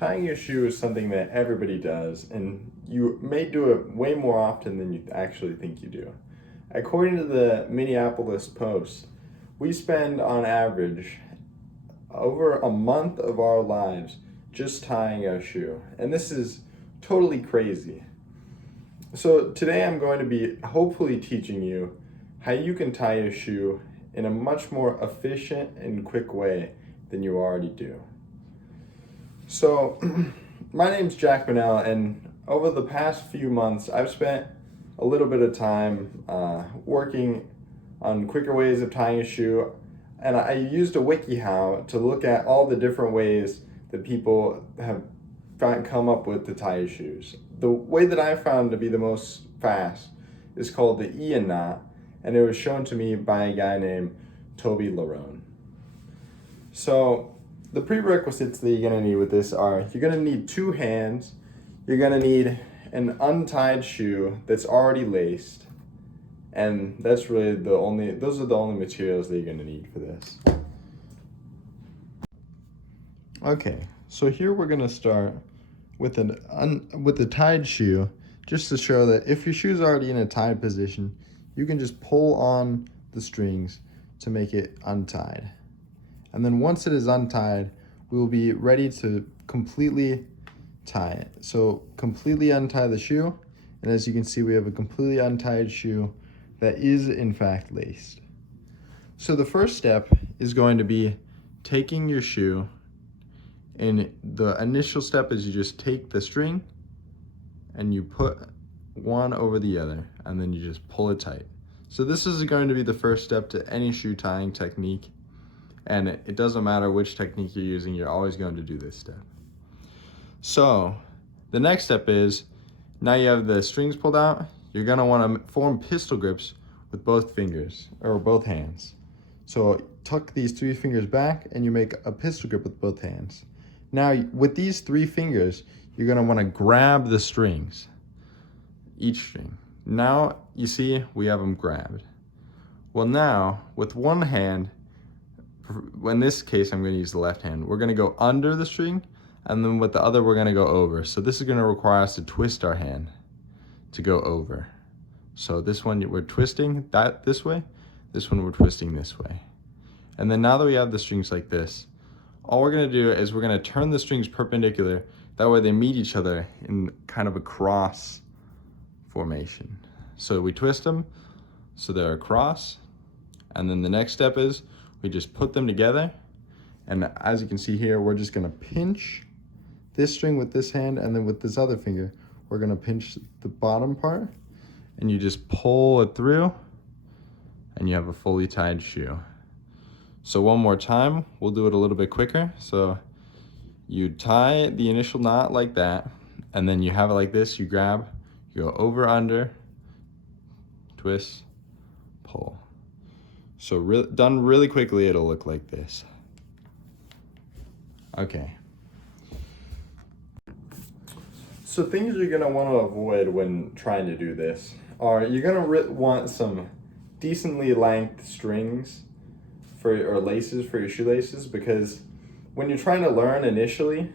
Tying your shoe is something that everybody does, and you may do it way more often than you actually think you do. According to the Minneapolis Post, we spend on average over a month of our lives just tying our shoe, and this is totally crazy. So today I'm going to be hopefully teaching you how you can tie your shoe in a much more efficient and quick way than you already do. So, my name's Jack Bonnell, and over the past few months, I've spent a little bit of time working on quicker ways of tying a shoe, and I used a WikiHow to look at all the different ways that people have come up with to tie shoes. The way that I found to be the most fast is called the Ian knot, and it was shown to me by a guy named Toby Larone. So, the prerequisites that you're going to need with this are you're going to need two hands, you're going to need an untied shoe that's already laced, and that's really those are the only materials that you're going to need for this. Okay, so here we're going to start with with the tied shoe, just to show that if your shoe's already in a tied position, you can just pull on the strings to make it untied. And then once it is untied, we will be ready to completely tie it. So completely untie the shoe, and as you can see, we have a completely untied shoe that is in fact laced. So the first step is going to be taking your shoe, and the initial step is you just take the string and you put one over the other, and then you just pull it tight. So this is going to be the first step to any shoe tying technique. And it doesn't matter which technique you're using, you're always going to do this step. So the next step is, now you have the strings pulled out, you're going to want to form pistol grips with both fingers, or both hands. So tuck these three fingers back and you make a pistol grip with both hands. Now with these three fingers, you're going to want to grab the strings, each string. Now you see we have them grabbed. Well, now with one hand, in this case, I'm going to use the left hand. We're going to go under the string, and then with the other, we're going to go over. So this is going to require us to twist our hand to go over. So this one, we're twisting that this way. This one, we're twisting this way. And then now that we have the strings like this, all we're going to do is we're going to turn the strings perpendicular. That way they meet each other in kind of a cross formation. So we twist them so they're across. And then the next step is we just put them together, and as you can see here, we're just gonna pinch this string with this hand, and then with this other finger, we're gonna pinch the bottom part, and you just pull it through, and you have a fully tied shoe. So one more time, we'll do it a little bit quicker. So you tie the initial knot like that, and then you have it like this, you grab, you go over, under, twist, pull. So done really quickly, it'll look like this. Okay. So things you're gonna want to avoid when trying to do this are you're gonna want some decently length strings or laces for your shoelaces, because when you're trying to learn initially,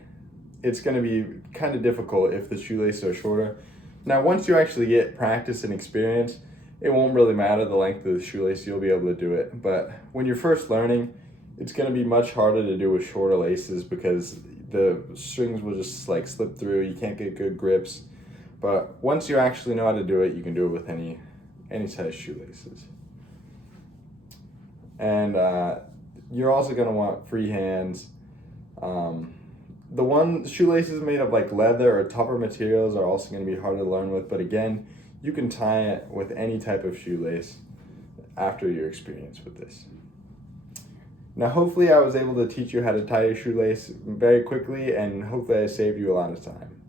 it's gonna be kind of difficult if the shoelaces are shorter. Now, once you actually get practice and experience, it won't really matter the length of the shoelace, you'll be able to do it. But when you're first learning, it's going to be much harder to do with shorter laces because the strings will just like slip through, you can't get good grips. But once you actually know how to do it, you can do it with any size shoelaces. And you're also going to want free hands. The shoelaces made of like leather or tougher materials are also going to be hard to learn with, but again, you can tie it with any type of shoelace after your experience with this. Now, hopefully I was able to teach you how to tie your shoelace very quickly, and hopefully I saved you a lot of time.